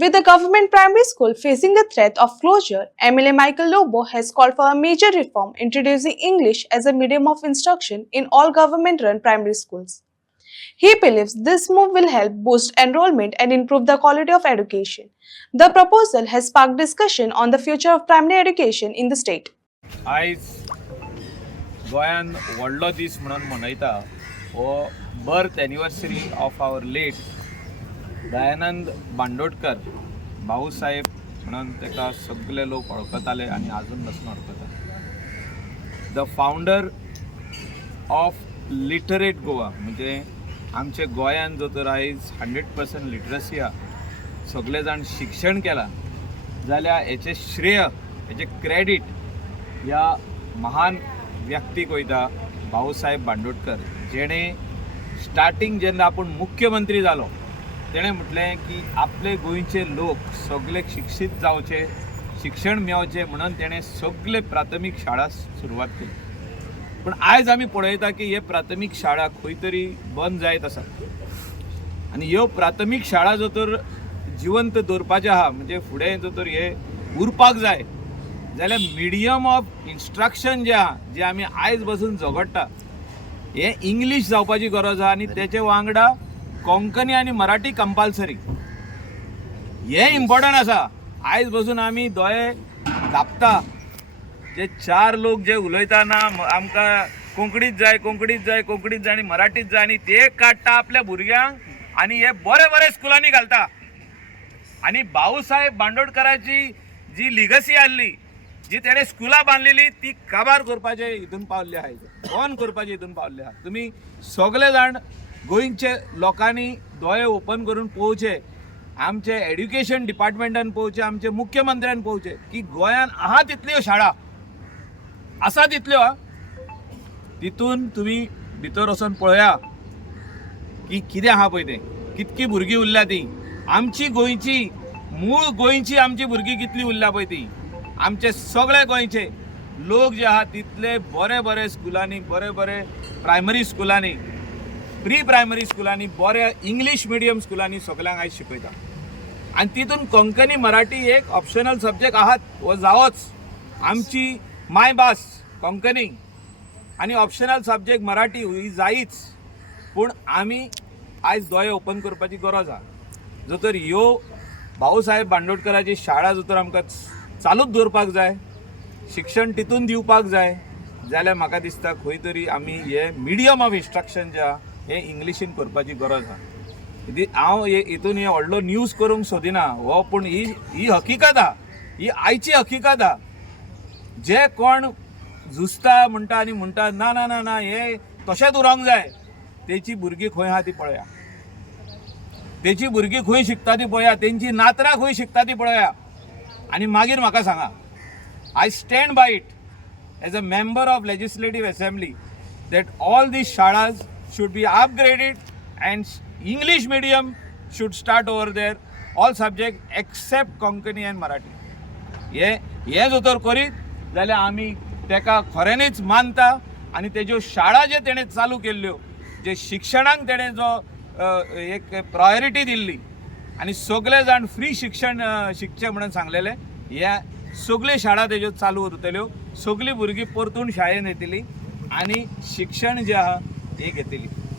With the government primary school facing the threat of closure, MLA Michael Lobo has called for a major reform introducing English as a medium of instruction in all government-run primary schools. He believes this move will help boost enrollment and improve the quality of education. The proposal has sparked discussion on the future of primary education in the state. आयज गोंयान व्हडलो दीस म्हणून मनयता हो birth anniversary of our late Dayanand Bandodkar Bhausaheb म्हणून ताका सगळे लोक वळखताले आनी आजून पासून वळखता. The founder of literate Goa म्हणजे आमचे गोंयान जो तर आयज 100% लिटरसी हा, सगळे जाण शिक्षण केला जाल्यार हेचे श्रेय हेचे क्रेडीट ह्या महान व्यक्तीक वयता भाऊसाहेब बांदोडकर, जेणे स्टार्टिंग जेन्ना आपूण मुख्यमंत्री जालो तेणें म्हटलें की आपले गोंयचे लोक सगळे शिक्षीत जावचे, शिक्षण मेळचें म्हणून तेणें सगळे प्राथमीक शाळा सुरवात केली. पूण आयज आमी पळयता की हे प्राथमीक शाळा खंय तरी बंद जायत आसा आनी ह्यो प्राथमीक शाळा जो तर जिवंत दवरपाच्यो आहा, म्हणजे फुडें जो तर हे उरपाक जाय जाल्यार मिडियम ऑफ इन्स्ट्रक्शन जे आहा, जे आमी आयज बसून झगडटा, हे इंग्लीश जावपाची गरज आहा आनी तेचे वांगडा कोंकणी आनी मराठी कंपल्सरी. हे इम्पॉर्टंट आसा. आयज बसून आमी दोळे धापता, जे चार लोक जे उलयता ना आमकां कोंकणीच जाय कोंकणीच जाय कोंकणीच जाय आनी मराठीच जाय आनी ते काडटा आपल्या भुरग्यांक आनी हे बरे बरे स्कुलांनी घालता. आनी भाऊसाहेब बांदोडकराची जी लिगसी आसली, जी तेणें स्कुलां बांदलेली, ती काबार करपाचे हितून पावल्ले आहाय, बंद करपाचे हितून पावल्ले आहा. तुमी सगळे जाण गोंयचे लोकांनी दोळे ओपन करून पळोवचे, आमचे एड्युकेशन डिपार्टमेंटान पळोवचे, आमचे मुख्यमंत्र्यान पळोवचे की गोंयान आहा तितल्यो शाळा आसा तितल्यो, तितून तुमी भितर वचून पळया की कितें आहा पळय तें, कितकी भुरगीं उरल्या ती, आमची गोंयची मूळ गोंयची आमची भुरगीं कितली उरल्या पळय ती, आमचे सगळे गोंयचे लोक जे आहा तितले बरे बरे स्कुलांनी, बरे बरे प्रायमरी स्कुलांनी, प्री प्रायमरी स्कुलांनी, बरे इंग्लीश मिडियम स्कुलांनी सगळ्यांक आयज शिकयता. आनी तितून कोंकणी मराठी एक ऑप्शनल सब्जेक्ट आहात, हो जावोच. आमची मायभास कोंकणी आनी ऑप्शनल सब्जेक्ट मराठी ही जायीच. पूण आमी आयज दोळे ओपन करपाची गरज आहा. जो तर ह्यो भाऊसाहेब बांदोडकराची शाळा जो तर आमकां चालूच दवरपाक जाय, शिक्षण तितून दिवपाक जाय, जाल्यार म्हाका दिसता खंय तरी आमी हे मिडियम ऑफ इन्स्ट्रक्शन जे आहा हे इंग्लिशीन करपाची गरज आहा. हांव हितून हे व्हडलो न्यूज करूंक सोदिना हो, पूण ही हकिकत आहा, ही आयची हकिकत आहा. जे कोण झुजता म्हणटा आनी म्हणटा ना ना ना ना हे तशेंच उरोंक जाय, तेची भुरगीं खंय आहा ती पळया, तेची भुरगीं खंय शिकता ती पळया, तेंची नातरां खंय शिकता ती पळया आनी मागीर म्हाका सांगा. I stand by it as a member of legislative assembly that all these shalas should be upgraded and English medium should start over there, all subject except Konkani and Marathi. हे जो तर करीत जाल्यार आमी तेका खऱ्यांनीच मानता आनी तेज्यो शाळा जे तेणें चालू केल्ल्यो, जे शिक्षणाक तेणें जो एक प्रायोरिटी दिल्ली आनी सगळे जाण फ्री शिक्षण शिकचे म्हणून सांगलेले, ह्या सगळ्यो शाळा तेज्यो चालू उरतल्यो, सगळीं भुरगीं परतून शाळेन येतलीं आनी शिक्षण जे आहा ते घेतली.